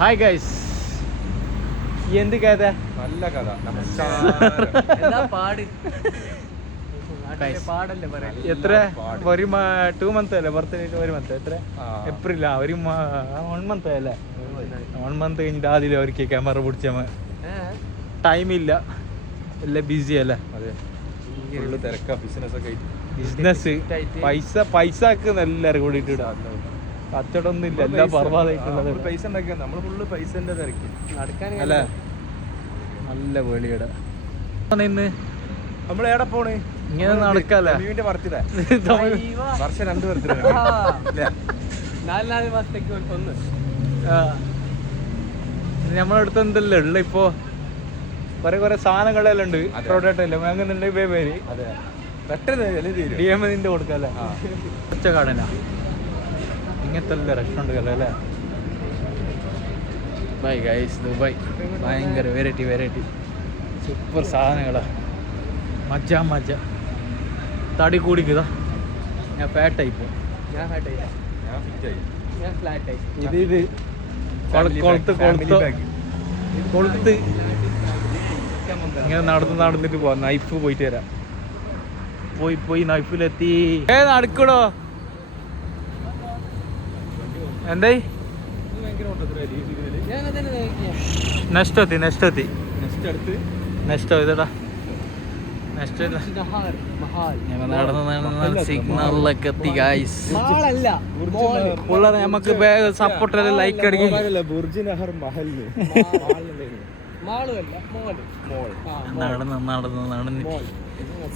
Hi guys, എന്ത് കഥ? നല്ല കഥ. എത്ര 2 months അല്ലേ ബർത്ത്ഡേ? 1 month എത്ര? ഏപ്രിലാ? 1 month അല്ലേ? 1 month കഴിഞ്ഞിട്ട് ആദ്യം അവർക്ക് ക്യാമറ പിടിച്ച ടൈമില്ല, എല്ലാം ബിസി അല്ലേ? തിരക്കാ ബിസിനസ് പൈസക്ക് എല്ലാവരും കൂടിയിട്ട് കച്ചവടം ഒന്നും ഇല്ല, എല്ലാം ബർബാദായിട്ടുള്ളത്. പൈസ ഉണ്ടാക്കിയ നമ്മള് ഫുള്ള് പൈസന്റെ തിരക്ക് അല്ലേ? നല്ല വെളിയുടെ ഇന്ന് നമ്മൾ എവിടെ പോണ്? ഇങ്ങനെ നടക്കല്ലേ? ബർത്ത്ഡേ വർഷം 2 ബർത്ത്ഡേ നമ്മളടുത്ത് എന്തെല്ലാം ഉള്ള ഇപ്പൊ കുറെ സാധനങ്ങളെല്ലാം ഉണ്ട്. പ്രോഡക്റ്റ് അല്ലേ വാങ്ങുന്നുണ്ട് പേര് DMന്റെ കൊടുക്കല്ലേ? ഒറ്റ കടന ഇങ്ങനത്തെ റെസ്റ്റോറൻറ്റുകൾ അല്ലേ? ബൈ ഗൈസ്, ദുബായ് ഭയങ്കര വെറൈറ്റി സൂപ്പർ സാധനങ്ങളാ. മജ തടി കൂടിക്കുതാ. ഞാൻ ഫാറ്റായി പോ. ഇത് കൊളുത്ത് ഇങ്ങനെ നടന്നിട്ട് പോവാം. നൈഫ് പോയിട്ട് വരാം. പോയി നൈഫിലെത്തി. നടക്കടോ. എന്തായി? നെക്സ്റ്റ് സിഗ്നലിലൊക്കെ എത്തി ഗൈസ്. പിള്ളേരെ നമുക്ക് സപ്പോർട്ട് ലൈക്ക് അടിക്കും. നടന്ന്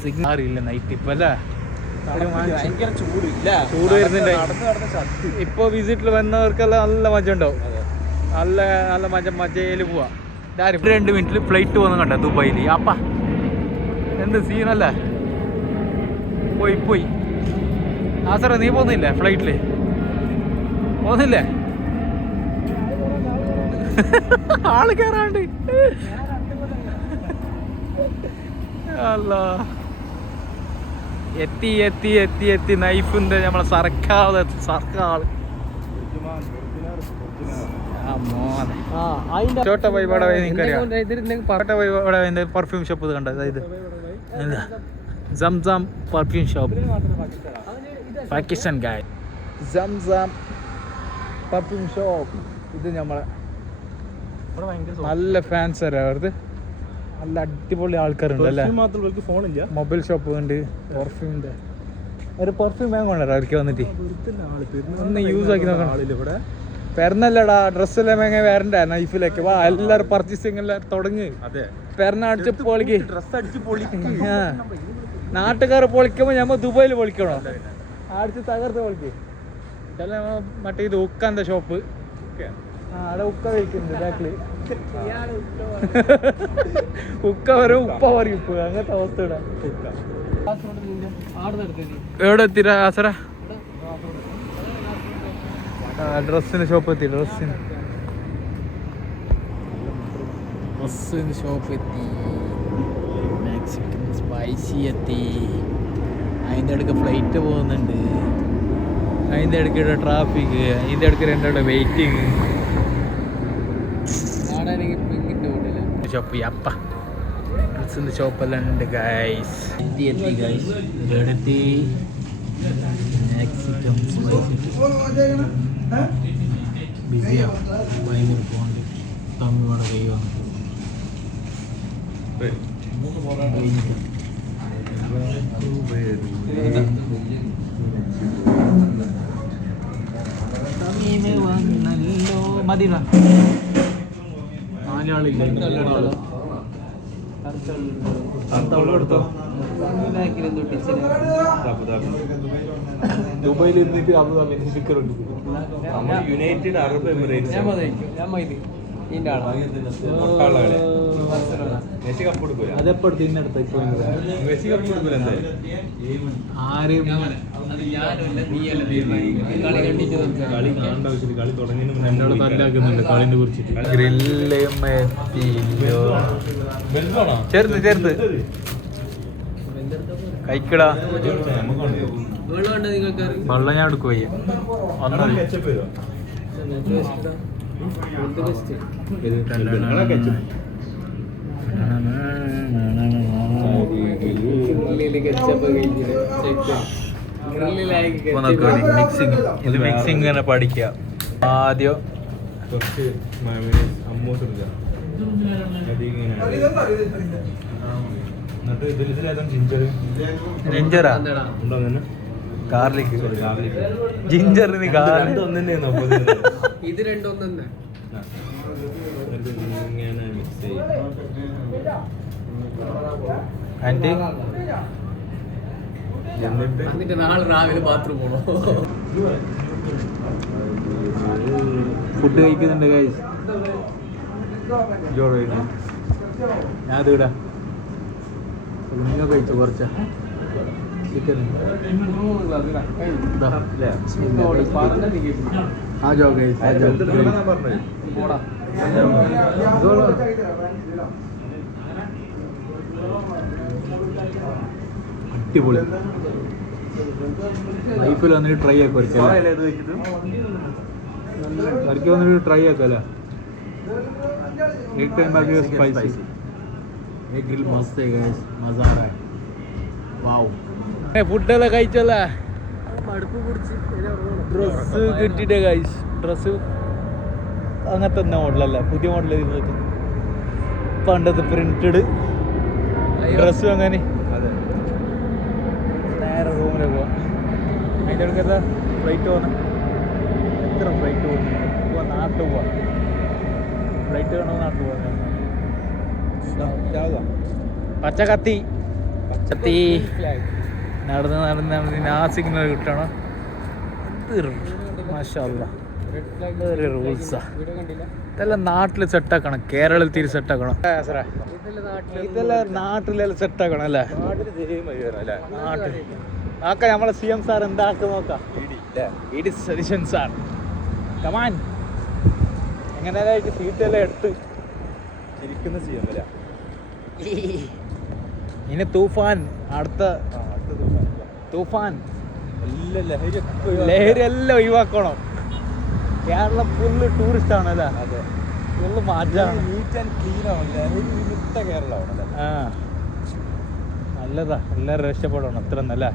സിഗ്നൽ നൈറ്റ് ഇപ്പൊ അല്ലേ? ചൂട് വരുന്നുണ്ട്. ഇപ്പൊ വിസിറ്റിൽ വന്നവർക്കെല്ലാം നല്ല മജ ഉണ്ടാവും. നല്ല മജയില് പോവാ. 2 മിനിറ്റിൽ ഫ്ലൈറ്റ് പോകുന്ന കണ്ട ദുബായിൽ. അപ്പ എന്ത് സീനല്ലേ? പോയി ആസറ, നീ പോകുന്നില്ലേ ഫ്ലൈറ്റില്? പോകുന്നില്ലേ? ആള് കയറാണ്ട് അല്ല. എത്തി നൈഫിന്റെ നമ്മളെ സർക്കാള് ചോട്ട ബൈബടെ പെർഫ്യൂം ഷോപ്പ് ഇത് കണ്ടത്? ഇത് Zamzam perfume shop, Pakistan guy. Zamzam perfume shop. ഇത് നമ്മളെ നല്ല ഫാൻസ് അവർക്ക്. നല്ല അടിപൊളി ആൾക്കാരുണ്ട് അല്ലേ? മൊബൈൽ ഷോപ്പ് ഉണ്ട്, പെർഫ്യൂമിന്റെ. ഒരു പെർഫ്യൂം വാങ്ങണോ അവർക്ക് വന്നിട്ട് ഒന്ന് യൂസ് ആക്കി നോക്കണം. പെരുന്നല്ലടാ, ഡ്രസ്സെല്ലാം വാങ്ങ വരണ്ടേ നൈഫിലേക്ക്? വാ, എല്ലാരും പർച്ചേസിങ് എല്ലാം തുടങ്ങി. പെരുന്നടിച്ച് പൊളിക്ക്. നാട്ടുകാർ പൊളിക്കുമ്പോ ഞമ്മ ദുബായിൽ പൊളിക്കണോ? അടിച്ച് തകർത്ത് പൊളിക്ക്. മറ്റേ ഇത് ഉക്കാന്റെ ഷോപ്പ്. അവിടെ ഉക്ക കഴിക്കുന്നുണ്ട് ബാക്കില്. ഉക്ക വരും, ഉപ്പ പറയും ഉപ്പ്. അങ്ങനത്തെ അവസ്ഥ എവിടെ എത്തിരാ ആസറ? ഡ്രസ്സിന് ഷോപ്പ് എത്തി. ഡ്രസ്സിന് ഷോപ്പ് എത്തി. മെക്സിക്കൻ സ്പൈസി എത്തി. അതിൻ്റെ ഇടയ്ക്ക് ഫ്ലൈറ്റ് പോകുന്നുണ്ട്. അതിൻ്റെ ഇടയ്ക്ക് ട്രാഫിക്. അതിൻ്റെ ഇടയ്ക്ക് 2 വെയിറ്റിങ്. ഷോപ്പ് അപ്പ ഡ്രസ്സിൻ്റെ ഷോപ്പെല്ലാം ഉണ്ട് ഗൈസ്. എത്തി ഗൈസ്. ഇവിടെത്തി മെക്സിക്കൻ ബിസിയാ ഭയങ്കര പോണ്ട്. തമിഴ്നാട് കൈ വന്നു. മതില 4 ആളില്ല. ദുബായിൽ ഇരുന്നിട്ട് അബുദാബി സ്റ്റിക്കറുണ്ട്. United Arab Emirates. അതെപ്പോഴത്തെ ഇന്നെടുത്ത ആരും തല്ലാക്കുന്നുണ്ട് കളിനെ കുറിച്ചിട്ട്. ചേർത്ത് കഴിക്കടാ. വെള്ളം ഞാൻ എടുക്കുവയ്യ. മിക്സിങ് ഇത് മിക്സിങ് ഇങ്ങനെ പഠിക്കുക ആദ്യം കുറച്ച് അമ്മൂസ് എടുക്കുക എന്നിട്ട് ഇതിലേതാണ് ജിഞ്ചറാ ഉണ്ടോ തന്നെ ഗാർലിക് ജിഞ്ചറിന് ഗാർലിക് ഇത് രണ്ടൊന്നെ ഇങ്ങനെ മിക്സ് ചെയ്യും എന്നിട്ട് എന്നിട്ട് നാളെ രാവിലെ ബാത്റൂം പോണോ ഫുഡ് കഴിക്കുന്നുണ്ട് ഗൈസ് ഞാൻ അത് വിടാം നിങ്ങൾ കഴിച്ചു കുറച്ച ചിക്കൻ ആ ജോ ഗൈസ് അടിപൊളി ലൈഫിൽ വന്നിട്ട് ട്രൈ ആക്കും ഇറക്കി വന്നിട്ട് ട്രൈ ആക്കല്ലേ एक टाइम बाकी स्पाइसी एक ग्रिल मस्त है गाइस मजा आ रहा है वाओ ഫുഡെല്ലാം കഴിച്ചല്ലേ അടുപ്പ് പിടിച്ച് ഡ്രസ്സ് കിട്ടിയിട്ട് ഗൈസ് ഡ്രസ്സ് അങ്ങനത്തെ മോഡലല്ല പുതിയ മോഡൽ പണ്ടത്തെ പ്രിന്റഡ് ഡ്രസ്സും അങ്ങനെ നേരെ റൂമിൽ പോവാം അതിൻ്റെ അടുക്കത്തെ ഫ്ലൈറ്റ് പോകുന്ന എത്ര ഫ്ലൈറ്റ് പോവാ നാട്ടിൽ പോവാം ഫ്ലൈറ്റ് കാണുമ്പോൾ നാട്ടിൽ പോകാൻ പച്ചക്കത്തി പച്ചത്തി നടന്ന് നടന്ന് നടന്ന് ആ സിഗ്നൽ കിട്ടണം മാഷാല്ലാ ഒരു റൂൾസാ ഇതെല്ലാം നാട്ടിൽ സെറ്റാക്കണം കേരളത്തിൽ തിരി സെറ്റാക്കണം ഇതെല്ലാം നാട്ടിലെല്ലാം സെറ്റാക്കണം അല്ലേ നാട്ടിൽ ആക്ക നമ്മളെ CM സാർ എന്താക്കും നോക്കാം സതീശൻ സാർ കമാൻ എങ്ങനെയായിട്ട് സീറ്റെല്ലാം എടുത്ത് ചിരിക്കുന്ന ചെയ്യാൻ ഇനി തൂഫാൻ അടുത്ത തൂഫാൻ ലഹരി എല്ലാം ഒഴിവാക്കണം കേരളം ഫുള്ള് ടൂറിസ്റ്റ് ആണല്ലേ ഫുള്ള് മാറ്റാണ് നീറ്റ് ആൻഡ് ക്ലീൻ ആവും ലഹരി വിമുക്ത കേരളമാണ് ആ നല്ലതാ എല്ലാവരും രക്ഷപ്പെടണം അത്ര നല്ല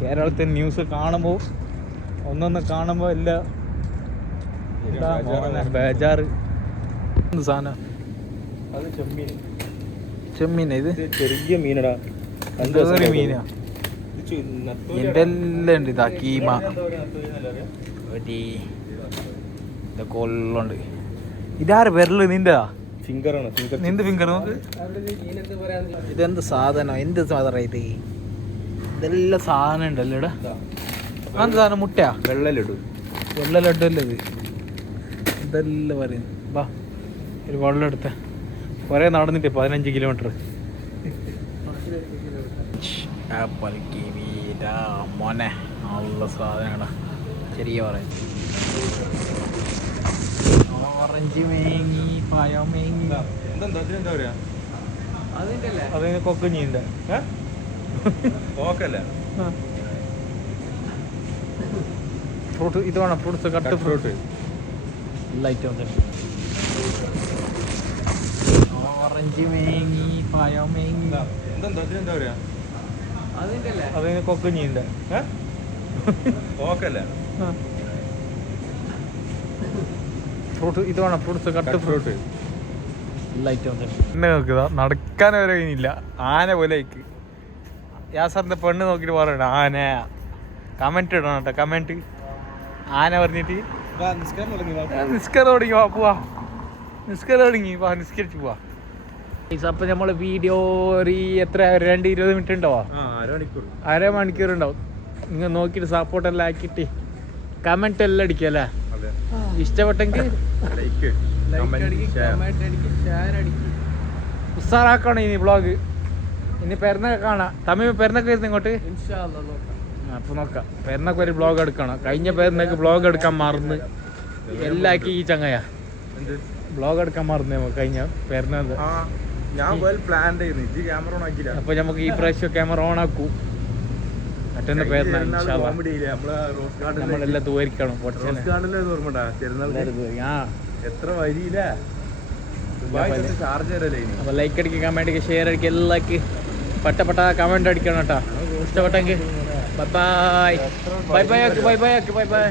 കേരളത്തിൽ ന്യൂസ് കാണുമ്പോൾ ഒന്നൊന്ന് കാണുമ്പോൾ എല്ലാം ബേജാറ് എന്ത് സാധനം അത് ചെമ്മീൻ ചെമ്മീനാ ഇത് ചെറിയ മീനടാ ചെറിയ മീനാ ഇതെല്ലാം ഉണ്ട് ഇതാ കീമ ഇതൊക്കെ കൊള്ളുണ്ട് ഇതാര് വിരല് നിന്റെ ഫിംഗറാണ് ഫിംഗർ നിന്റെ ഫിംഗർ നോക്ക് ഇതെന്ത് സാധനം എന്ത് സാധനം ഇത് ഇതെല്ലാം സാധനം ഉണ്ടല്ലോ ഇവിടെ എന്ത് സാധനം മുട്ടയാ വെള്ളലിടും വെള്ള ലഡു അല്ലേ ഇത് ഇതെല്ലാം പറയുന്നു വാ ഒരു വെള്ളം എടുത്ത കുറേ നടന്നിട്ട് 15 കിലോമീറ്റർ മോനെ നല്ല സാധനങ്ങളാ ചെറിയ പറയും ഓറഞ്ച് മേങ്ങി പഴം മേങ്ങി എന്താ പറയാ അതിന് കൊക്കഞ്ഞിന്റെ ഓക്കല്ലേ ഫ്രൂട്ട് ഇത് വേണം ഫ്രൂട്ട്സ് കട്ട് ഫ്രൂട്ട് ലൈറ്റ് വന്നിട്ട് ഓറഞ്ച് മേങ്ങി പഴം മേങ്ങി എന്താ പറയാ അതിന് കൊക്കഞ്ഞിന്റെ ഓക്കല്ലേ ഫ്രൂട്ട് ഇത് വേണം ഫ്രൂട്ട്സ് കട്ട് ഫ്രൂട്ട് ലൈറ്റ് വന്നിട്ട് എന്നെ നോക്കുക നടക്കാൻ വരെ കഴിഞ്ഞില്ല ആന പോലെ ആയിക്ക് യാസറിന്റെ പെണ്ണ് നോക്കിയിട്ട് പറയണ്ട ആന കമന്റ് ഇടണം കേട്ടോ കമന്റ് ആന പറഞ്ഞിട്ട് നിസ്കാരം തുടങ്ങി വാ പോവാ നിസ്കാരം തുടങ്ങി വാ നിസ്കരിച്ച് പോവാ അപ്പൊ നമ്മള് വീഡിയോ ഒരു എത്ര 2:20 മിനിറ്റ് ഉണ്ടാവാ അരമണിക്കൂർ ഉണ്ടാവും നിങ്ങൾ നോക്കിയിട്ട് സപ്പോർട്ടെല്ലാം ആക്കിയിട്ട് കമന്റ് എല്ലാം അടിക്കല്ലേ ഇഷ്ടപ്പെട്ടെങ്കിൽ ഉസാറാക്കണം ഇനി വ്ളോഗ് ഇനി പെരുന്നൊക്കെ കാണാം തമിഴ് പെരുന്നൊക്കെ വരുന്ന ഇങ്ങോട്ട് അപ്പൊ നോക്കാം പെരുന്നൊക്കെ ഒരു വ്ളോഗ് എടുക്കണം കഴിഞ്ഞ പെരുന്നൊക്കെ വ്ളോഗ് എടുക്കാൻ മറന്ന് എല്ലാക്കി ഈ ചങ്ങയാ വ്ളോഗ് എടുക്കാൻ മറന്നു നമുക്ക് കഴിഞ്ഞ പെരുന്നത് അപ്പൊ നമുക്ക് ഈ പ്രാവശ്യം ക്യാമറ ഓൺ ആക്കൂ മറ്റൊന്ന് പേരുന്ന നമ്മളെല്ലാം ദൂരിക്കണം ആ എത്ര വരിയില്ല ചാർജ് തരല്ലേ ഇനി. അപ്പോൾ ലൈക്ക് അടിക്കുക, കമൻറ്റ് അടിക്കുക, ഷെയർ അടിക്കുക, എല്ലാക്ക് പെട്ടപ്പെട്ട കമൻറ്റ് അടിക്കണം കേട്ടോ. ഇഷ്ടപ്പെട്ടെങ്കിൽ ബൈ ബൈ ബൈ ബൈ ആക്കി ബൈ ബൈ ആക്കി ബൈ ബൈ.